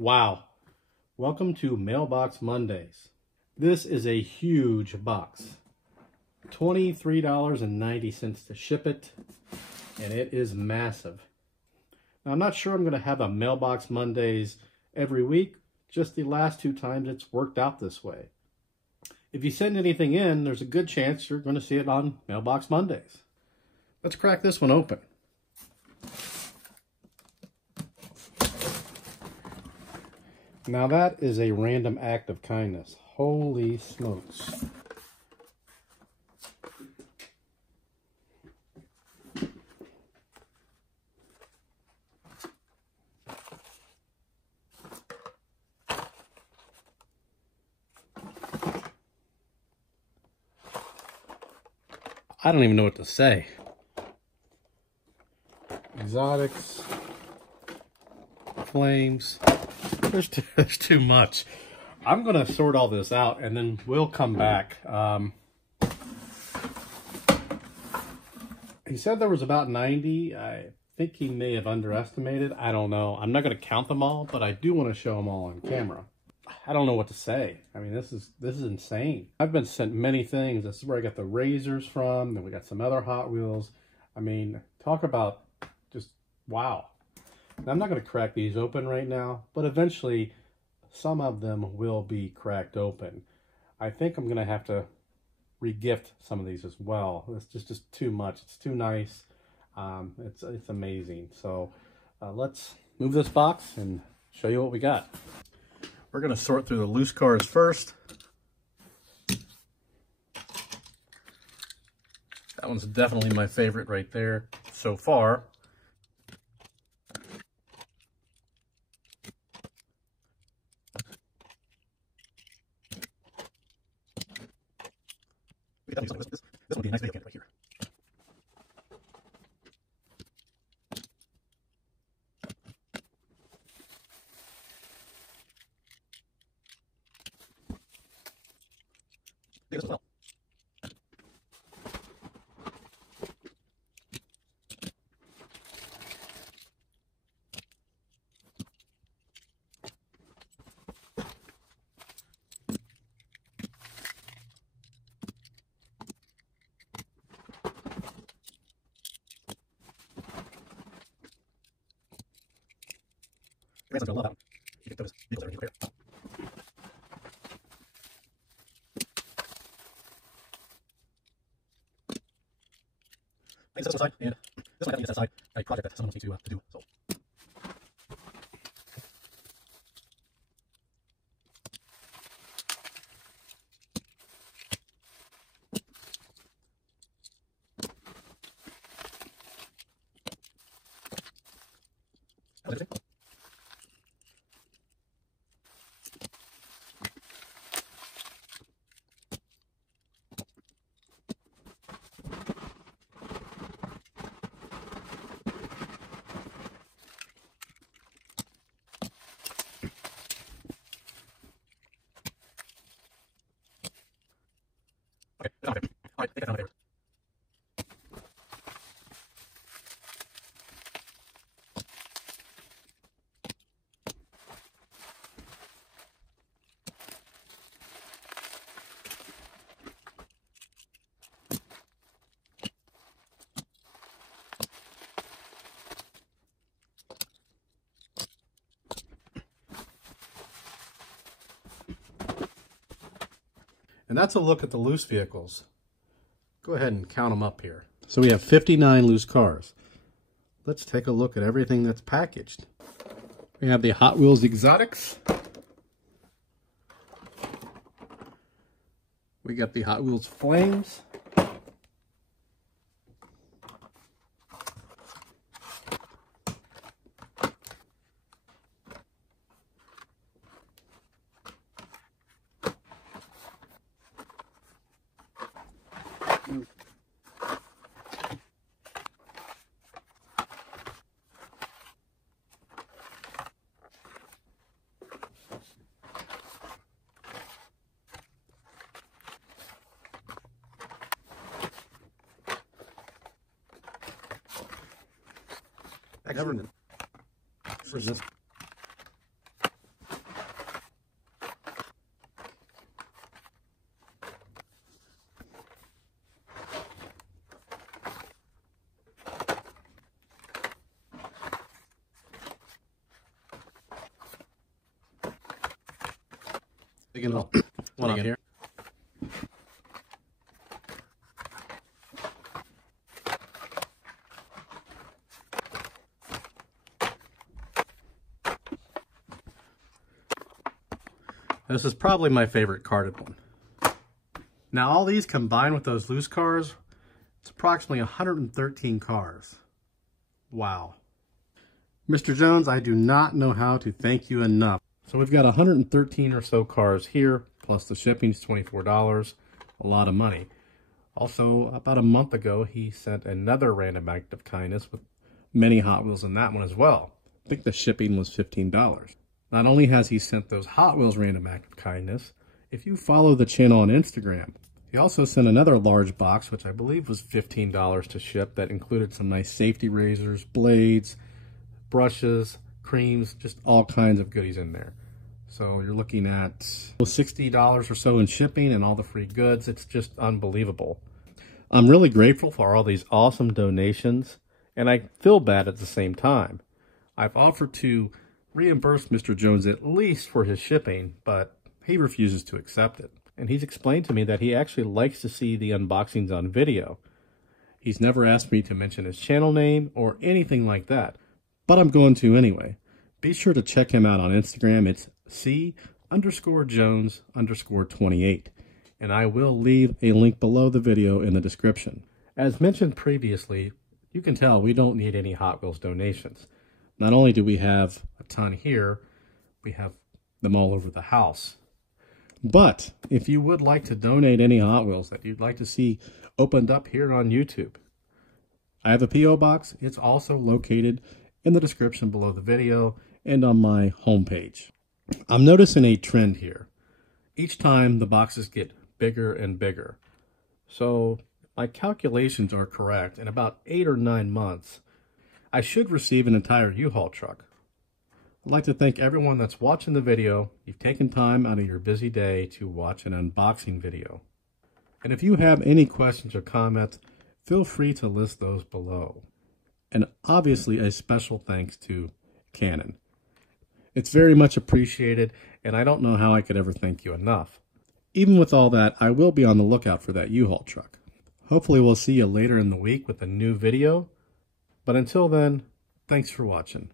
Wow, welcome to Mailbox Mondays. This is a huge box. $23.90 to ship it, and it is massive. Now, I'm not sure I'm going to have a Mailbox Mondays every week, just the last two times it's worked out this way. If you send anything in, there's a good chance you're going to see it on Mailbox Mondays. Let's crack this one open. Now that is a random act of kindness. Holy smokes. I don't even know what to say. Exotics, flames. There's too much. I'm going to sort all this out and then we'll come back. He said there was about 90. I think he may have underestimated. I don't know. I'm not going to count them all, but I do want to show them all on camera. I don't know what to say. I mean, this is insane. I've been sent many things. This is where I got the razors from. Then we got some other Hot Wheels. I mean, talk about just wow. Now, I'm not going to crack these open right now, but eventually some of them will be cracked open. I think I'm going to have to re-gift some of these as well. It's just too much. It's too nice. It's amazing. So let's move this box and show you what we got. We're going to sort through the loose cars first. That one's definitely my favorite right there so far. This would be a nice video candle right here. This as well. Grandson's gonna love that one. You can throw his vehicles over here. I think this one aside, and this one I think is aside. A project that someone wants me to do. So. That was interesting. Okay, that's not my favorite. All right, I think that's not my favorite. And that's a look at the loose vehicles. Go ahead and count them up here. So we have 59 loose cars. Let's take a look at everything that's packaged. We have the Hot Wheels Exotics. We got the Hot Wheels Flames. Never. For this. One up here. This is probably my favorite carded one. Now all these combined with those loose cars, it's approximately 113 cars. Wow. Mr. Jones, I do not know how to thank you enough. So we've got 113 or so cars here, plus the shipping's $24, a lot of money. Also, about a month ago, he sent another random act of kindness with many Hot Wheels in that one as well. I think the shipping was $15. Not only has he sent those Hot Wheels random act of kindness, if you follow the channel on Instagram, he also sent another large box, which I believe was $15 to ship, that included some nice safety razors, blades, brushes, creams, just all kinds of goodies in there. So you're looking at $60 or so in shipping and all the free goods. It's just unbelievable. I'm really grateful for all these awesome donations, and I feel bad at the same time. I've offered to reimburse Mr. Jones at least for his shipping, but he refuses to accept it. And he's explained to me that he actually likes to see the unboxings on video. He's never asked me to mention his channel name or anything like that, but I'm going to anyway. Be sure to check him out on Instagram. It's C_Jones_28. And I will leave a link below the video in the description. As mentioned previously, you can tell we don't need any Hot Wheels donations. Not only do we have a ton here, we have them all over the house. But if you would like to donate any Hot Wheels that you'd like to see opened up here on YouTube, I have a P.O. box. It's also located in the description below the video and on my homepage. I'm noticing a trend here. Each time the boxes get bigger and bigger. So my calculations are correct. In about 8 or 9 months, I should receive an entire U-Haul truck. I'd like to thank everyone that's watching the video. You've taken time out of your busy day to watch an unboxing video. And if you have any questions or comments, feel free to list those below. And obviously a special thanks to Canon. It's very much appreciated, and I don't know how I could ever thank you enough. Even with all that, I will be on the lookout for that U-Haul truck. Hopefully we'll see you later in the week with a new video. But until then, thanks for watching.